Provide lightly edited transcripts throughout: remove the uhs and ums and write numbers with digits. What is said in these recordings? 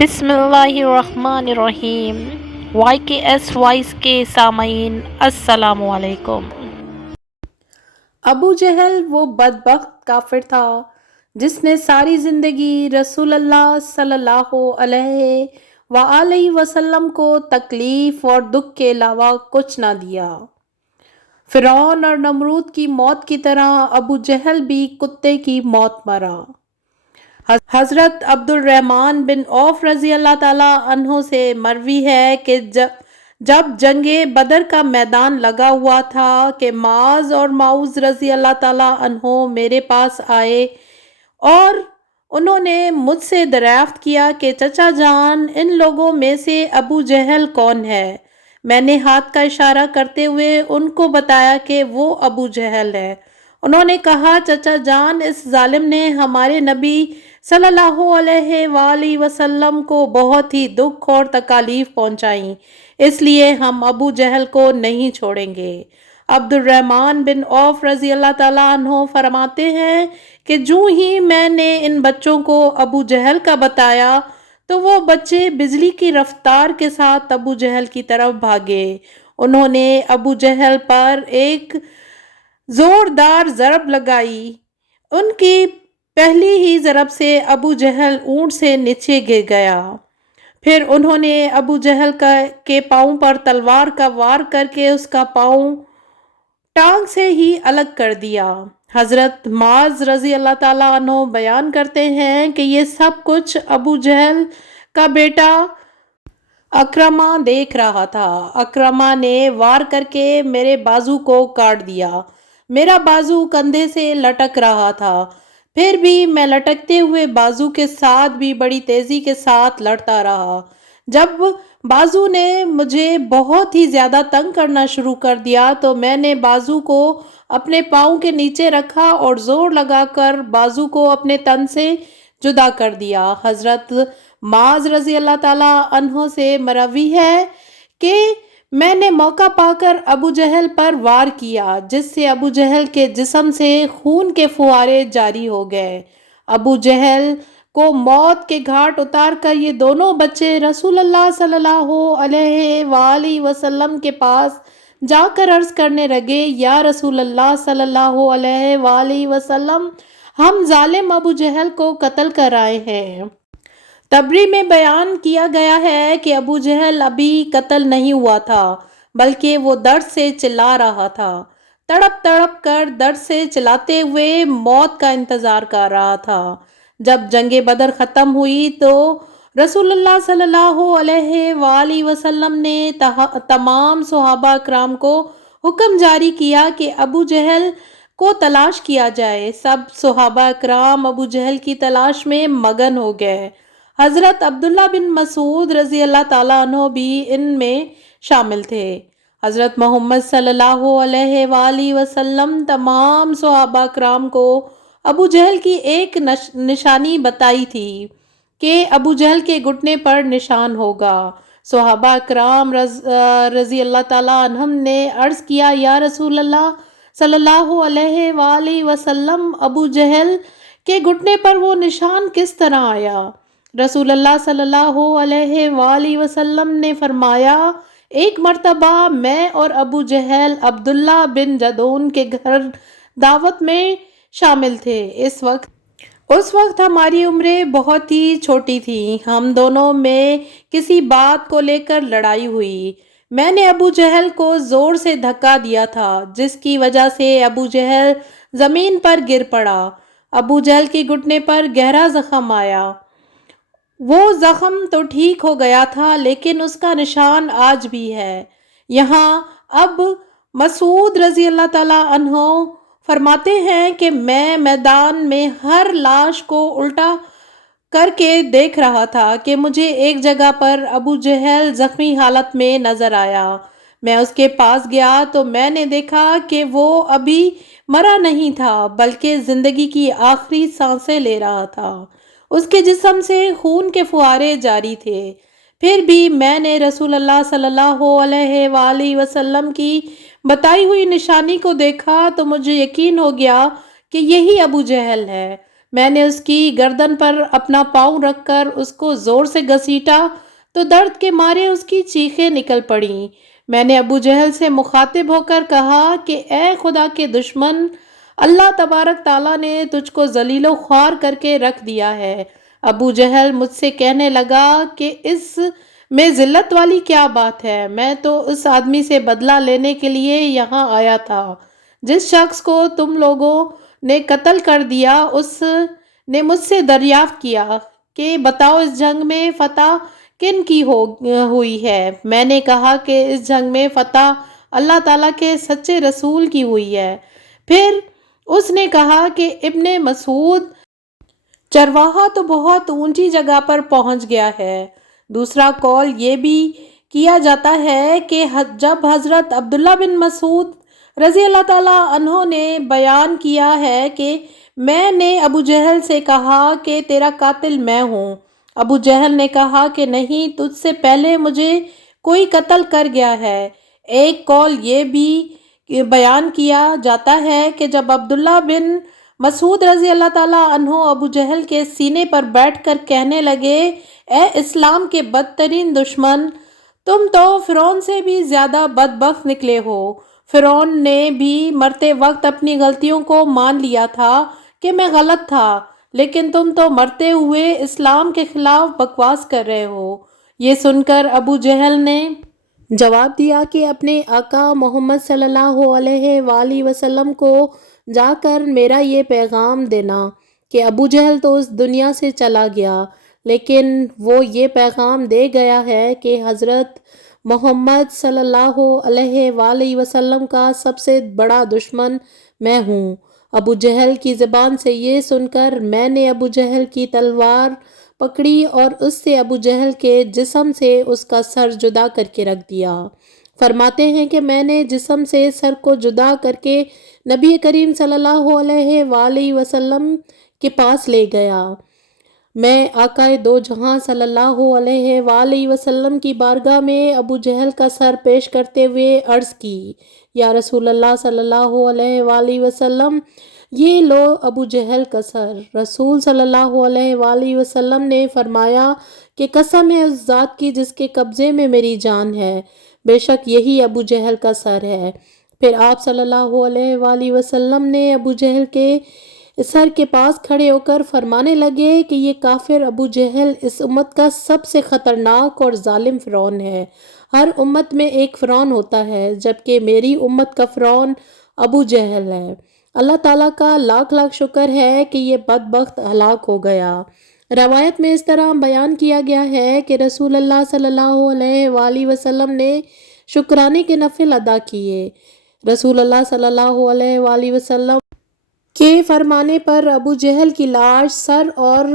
بسم اللہ الرحمن الرحیم۔ وائی کے ایس وائس کے سامعین السلام علیکم۔ ابو جہل وہ بدبخت کافر تھا جس نے ساری زندگی رسول اللہ صلی اللہ علیہ وآلہ وسلم کو تکلیف اور دکھ کے علاوہ کچھ نہ دیا۔ فرعون اور نمرود کی موت کی طرح ابو جہل بھی کتے کی موت مرا۔ حضرت عبد الرحمن بن عوف رضی اللہ تعالیٰ عنہ سے مروی ہے کہ جب جنگ بدر کا میدان لگا ہوا تھا کہ معاذ اور معوذ رضی اللہ تعالیٰ عنہ میرے پاس آئے اور انہوں نے مجھ سے دریافت کیا کہ چچا جان، ان لوگوں میں سے ابو جہل کون ہے؟ میں نے ہاتھ کا اشارہ کرتے ہوئے ان کو بتایا کہ وہ ابو جہل ہے۔ انہوں نے کہا، چچا جان، اس ظالم نے ہمارے نبی صلی اللہ علیہ وآلہ وسلم کو بہت ہی دکھ اور تکالیف پہنچائیں، اس لیے ہم ابو جہل کو نہیں چھوڑیں گے۔ عبد الرحمن بن عوف رضی اللہ تعالیٰ عنہ فرماتے ہیں کہ جو ہی میں نے ان بچوں کو ابو جہل کا بتایا تو وہ بچے بجلی کی رفتار کے ساتھ ابو جہل کی طرف بھاگے۔ انہوں نے ابو جہل پر ایک زوردار ضرب لگائی۔ ان کی پہلی ہی ضرب سے ابو جہل اونٹ سے نیچے گر گیا۔ پھر انہوں نے ابو جہل کے پاؤں پر تلوار کا وار کر کے اس کا پاؤں ٹانگ سے ہی الگ کر دیا۔ حضرت معاذ رضی اللہ تعالیٰ عنہ بیان کرتے ہیں کہ یہ سب کچھ ابو جہل کا بیٹا اکرمہ دیکھ رہا تھا۔ اکرمہ نے وار کر کے میرے بازو کو کاٹ دیا۔ میرا بازو کندھے سے لٹک رہا تھا، پھر بھی میں لٹکتے ہوئے بازو کے ساتھ بھی بڑی تیزی کے ساتھ لڑتا رہا۔ جب بازو نے مجھے بہت ہی زیادہ تنگ کرنا شروع کر دیا تو میں نے بازو کو اپنے پاؤں کے نیچے رکھا اور زور لگا کر بازو کو اپنے تن سے جدا کر دیا۔ حضرت معاذ رضی اللہ تعالیٰ عنہ سے مروی ہے کہ میں نے موقع پا کر ابو جہل پر وار کیا، جس سے ابو جہل کے جسم سے خون کے فوارے جاری ہو گئے۔ ابو جہل کو موت کے گھاٹ اتار کر یہ دونوں بچے رسول اللہ صلی اللہ علیہ وآلہ وسلم کے پاس جا کر عرض کرنے لگے، یا رسول اللہ صلی اللہ علیہ وآلہ وسلم، ہم ظالم ابو جہل کو قتل کر آئے ہیں۔ تبری میں بیان کیا گیا ہے کہ ابو جہل ابھی قتل نہیں ہوا تھا، بلکہ وہ درد سے چلا رہا تھا، تڑپ تڑپ کر درد سے چلاتے ہوئے موت کا انتظار کر رہا تھا۔ جب جنگ بدر ختم ہوئی تو رسول اللہ صلی اللہ علیہ وآلہ وسلم نے تمام صحابہ کرام کو حکم جاری کیا کہ ابو جہل کو تلاش کیا جائے۔ سب صحابہ کرام ابو جہل کی تلاش میں مگن ہو گئے۔ حضرت عبداللہ بن مسعود رضی اللہ تعالیٰ عنہ بھی ان میں شامل تھے۔ حضرت محمد صلی اللہ علیہ وآلہ وسلم تمام صحابہ کرام کو ابو جہل کی ایک نشانی بتائی تھی کہ ابو جہل کے گھٹنے پر نشان ہوگا۔ صحابہ کرام رضی اللہ تعالیٰ عنہم نے عرض کیا، یا رسول اللہ صلی اللہ علیہ وآلہ وسلم، ابو جہل کے گھٹنے پر وہ نشان کس طرح آیا؟ رسول اللہ صلی اللہ علیہ وآلہ وسلم نے فرمایا، ایک مرتبہ میں اور ابو جہل عبداللہ بن جدعون کے گھر دعوت میں شامل تھے۔ اس وقت ہماری عمریں بہت ہی چھوٹی تھیں۔ ہم دونوں میں کسی بات کو لے کر لڑائی ہوئی۔ میں نے ابو جہل کو زور سے دھکا دیا تھا، جس کی وجہ سے ابو جہل زمین پر گر پڑا۔ ابو جہل کے گھٹنے پر گہرا زخم آیا۔ وہ زخم تو ٹھیک ہو گیا تھا، لیکن اس کا نشان آج بھی ہے۔ یہاں اب مسعود رضی اللہ تعالیٰ عنہ فرماتے ہیں کہ میں میدان میں ہر لاش کو الٹا کر کے دیکھ رہا تھا کہ مجھے ایک جگہ پر ابو جہل زخمی حالت میں نظر آیا۔ میں اس کے پاس گیا تو میں نے دیکھا کہ وہ ابھی مرا نہیں تھا، بلکہ زندگی کی آخری سانسیں لے رہا تھا۔ اس کے جسم سے خون کے فوارے جاری تھے۔ پھر بھی میں نے رسول اللہ صلی اللہ علیہ وآلہ وسلم کی بتائی ہوئی نشانی کو دیکھا تو مجھے یقین ہو گیا کہ یہی ابو جہل ہے۔ میں نے اس کی گردن پر اپنا پاؤں رکھ کر اس کو زور سے گھسیٹا تو درد کے مارے اس کی چیخیں نکل پڑیں۔ میں نے ابو جہل سے مخاطب ہو کر کہا کہ اے خدا کے دشمن، اللہ تبارک تعالیٰ نے تجھ کو ذلیل و خوار کر کے رکھ دیا ہے۔ ابو جہل مجھ سے کہنے لگا کہ اس میں ذلت والی کیا بات ہے؟ میں تو اس آدمی سے بدلہ لینے کے لیے یہاں آیا تھا۔ جس شخص کو تم لوگوں نے قتل کر دیا اس نے مجھ سے دریافت کیا کہ بتاؤ اس جنگ میں فتح کن کی ہوئی ہے؟ میں نے کہا کہ اس جنگ میں فتح اللہ تعالیٰ کے سچے رسول کی ہوئی ہے۔ پھر اس نے کہا کہ ابن مسعود چرواہا تو بہت اونچی جگہ پر پہنچ گیا ہے۔ دوسرا قول یہ بھی کیا جاتا ہے کہ جب حضرت عبداللہ بن مسعود رضی اللہ تعالیٰ عنہ نے بیان کیا ہے کہ میں نے ابو جہل سے کہا کہ تیرا قاتل میں ہوں، ابو جہل نے کہا کہ نہیں، تجھ سے پہلے مجھے کوئی قتل کر گیا ہے۔ ایک قول یہ بھی بیان کیا جاتا ہے کہ جب عبداللہ بن مسعود رضی اللہ تعالیٰ عنہ ابو جہل کے سینے پر بیٹھ کر کہنے لگے، اے اسلام کے بدترین دشمن، تم تو فرعون سے بھی زیادہ بدبخت نکلے ہو۔ فرعون نے بھی مرتے وقت اپنی غلطیوں کو مان لیا تھا کہ میں غلط تھا، لیکن تم تو مرتے ہوئے اسلام کے خلاف بکواس کر رہے ہو۔ یہ سن کر ابو جہل نے جواب دیا کہ اپنے آقا محمد صلی اللہ علیہ وآلہ وسلم کو جا کر میرا یہ پیغام دینا کہ ابو جہل تو اس دنیا سے چلا گیا، لیکن وہ یہ پیغام دے گیا ہے کہ حضرت محمد صلی اللہ علیہ وآلہ وسلم کا سب سے بڑا دشمن میں ہوں۔ ابو جہل کی زبان سے یہ سن کر میں نے ابو جہل کی تلوار پکڑی اور اس سے ابو جہل کے جسم سے اس کا سر جدا کر کے رکھ دیا۔ فرماتے ہیں کہ میں نے جسم سے سر کو جدا کر کے نبی کریم صلی اللہ علیہ وآلہ وسلم کے پاس لے گیا۔ میں آقا دو جہاں صلی اللہ علیہ وآلہ وسلم کی بارگاہ میں ابو جہل کا سر پیش کرتے ہوئے عرض کی، یا رسول اللہ صلی اللہ علیہ وآلہ وسلم، یہ لو ابو جہل کا سر۔ رسول صلی اللہ علیہ وآلہ وسلم نے فرمایا کہ قسم ہے اس ذات کی جس کے قبضے میں میری جان ہے، بے شک یہی ابو جہل کا سر ہے۔ پھر آپ صلی اللہ علیہ وآلہ وسلم نے ابو جہل کے سر کے پاس کھڑے ہو کر فرمانے لگے کہ یہ کافر ابو جہل اس امت کا سب سے خطرناک اور ظالم فرعون ہے۔ ہر امت میں ایک فرعون ہوتا ہے، جبکہ میری امت کا فرعون ابو جہل ہے۔ اللہ تعالیٰ کا لاکھ لاکھ شکر ہے کہ یہ بدبخت ہلاک ہو گیا۔ روایت میں اس طرح بیان کیا گیا ہے کہ رسول اللہ صلی اللہ علیہ وآلہ وسلم نے شکرانے کے نفل ادا کیے۔ رسول اللہ صلی اللہ علیہ وآلہ وسلم کے فرمانے پر ابو جہل کی لاش سر اور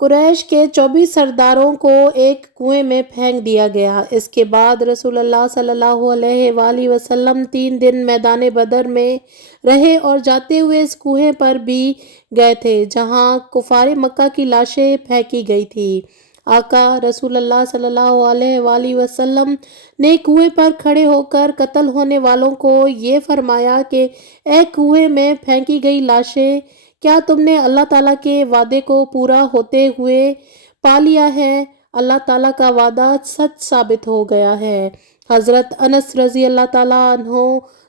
قریش کے 24 سرداروں کو ایک کنویں میں پھینک دیا گیا۔ اس کے بعد رسول اللہ صلی اللہ علیہ وآلہ وسلم 3 دن میدان بدر میں رہے اور جاتے ہوئے اس کنویں پر بھی گئے تھے جہاں کفار مکہ کی لاشیں پھینکی گئی تھی۔ آقا رسول اللہ صلی اللہ علیہ وآلہ وسلم نے کنویں پر کھڑے ہو کر قتل ہونے والوں کو یہ فرمایا کہ اے کنویں میں پھینکی گئی لاشیں، کیا تم نے اللہ تعالیٰ کے وعدے کو پورا ہوتے ہوئے پا لیا ہے؟ اللہ تعالیٰ کا وعدہ سچ ثابت ہو گیا ہے۔ حضرت انس رضی اللہ تعالیٰ عنہ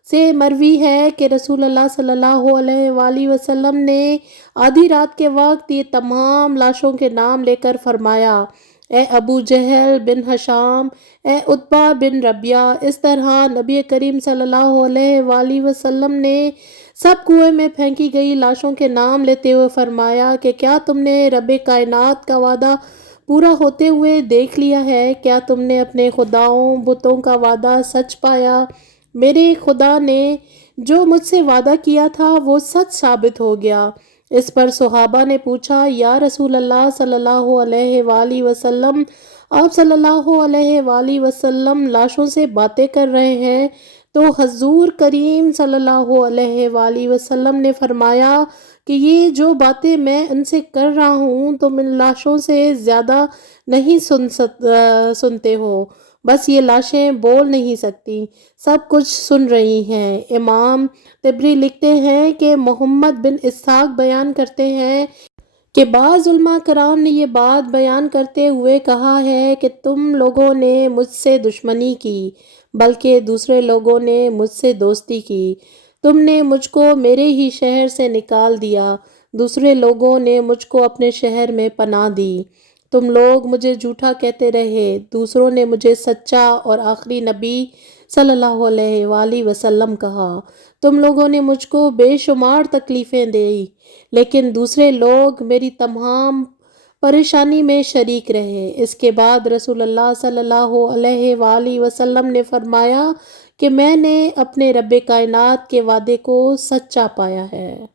سے مروی ہے کہ رسول اللہ صلی اللہ علیہ وآلہ وسلم نے آدھی رات کے وقت یہ تمام لاشوں کے نام لے کر فرمایا، اے ابو جہل بن ہشام، اے عتبہ بن ربیعہ۔ اس طرح نبی کریم صلی اللہ علیہ وآلہ وسلم نے سب کنویں میں پھینکی گئی لاشوں کے نام لیتے ہوئے فرمایا کہ کیا تم نے رب کائنات کا وعدہ پورا ہوتے ہوئے دیکھ لیا ہے؟ کیا تم نے اپنے خداؤں بتوں کا وعدہ سچ پایا؟ میرے خدا نے جو مجھ سے وعدہ کیا تھا وہ سچ ثابت ہو گیا۔ اس پر صحابہ نے پوچھا، یا رسول اللہ صلی اللہ علیہ وآلہ وسلم، آپ صلی اللہ علیہ وآلہ وسلم لاشوں سے باتیں کر رہے ہیں؟ تو حضور کریم صلی اللہ علیہ وآلہ وسلم نے فرمایا کہ یہ جو باتیں میں ان سے کر رہا ہوں تم ان لاشوں سے زیادہ نہیں سنتے ہو، بس یہ لاشیں بول نہیں سکتی، سب کچھ سن رہی ہیں۔ امام طبری لکھتے ہیں کہ محمد بن اسحاق بیان کرتے ہیں کہ بعض علماء کرام نے یہ بات بیان کرتے ہوئے کہا ہے کہ تم لوگوں نے مجھ سے دشمنی کی بلکہ دوسرے لوگوں نے مجھ سے دوستی کی، تم نے مجھ کو میرے ہی شہر سے نکال دیا، دوسرے لوگوں نے مجھ کو اپنے شہر میں پناہ دی، تم لوگ مجھے جھوٹا کہتے رہے، دوسروں نے مجھے سچا اور آخری نبی صلی اللہ علیہ وآلہ وسلم کہا، تم لوگوں نے مجھ کو بے شمار تکلیفیں دی، لیکن دوسرے لوگ میری تمام پریشانی میں شریک رہے۔ اس کے بعد رسول اللہ صلی اللہ علیہ وآلہ وسلم نے فرمایا کہ میں نے اپنے رب کائنات کے وعدے کو سچا پایا ہے۔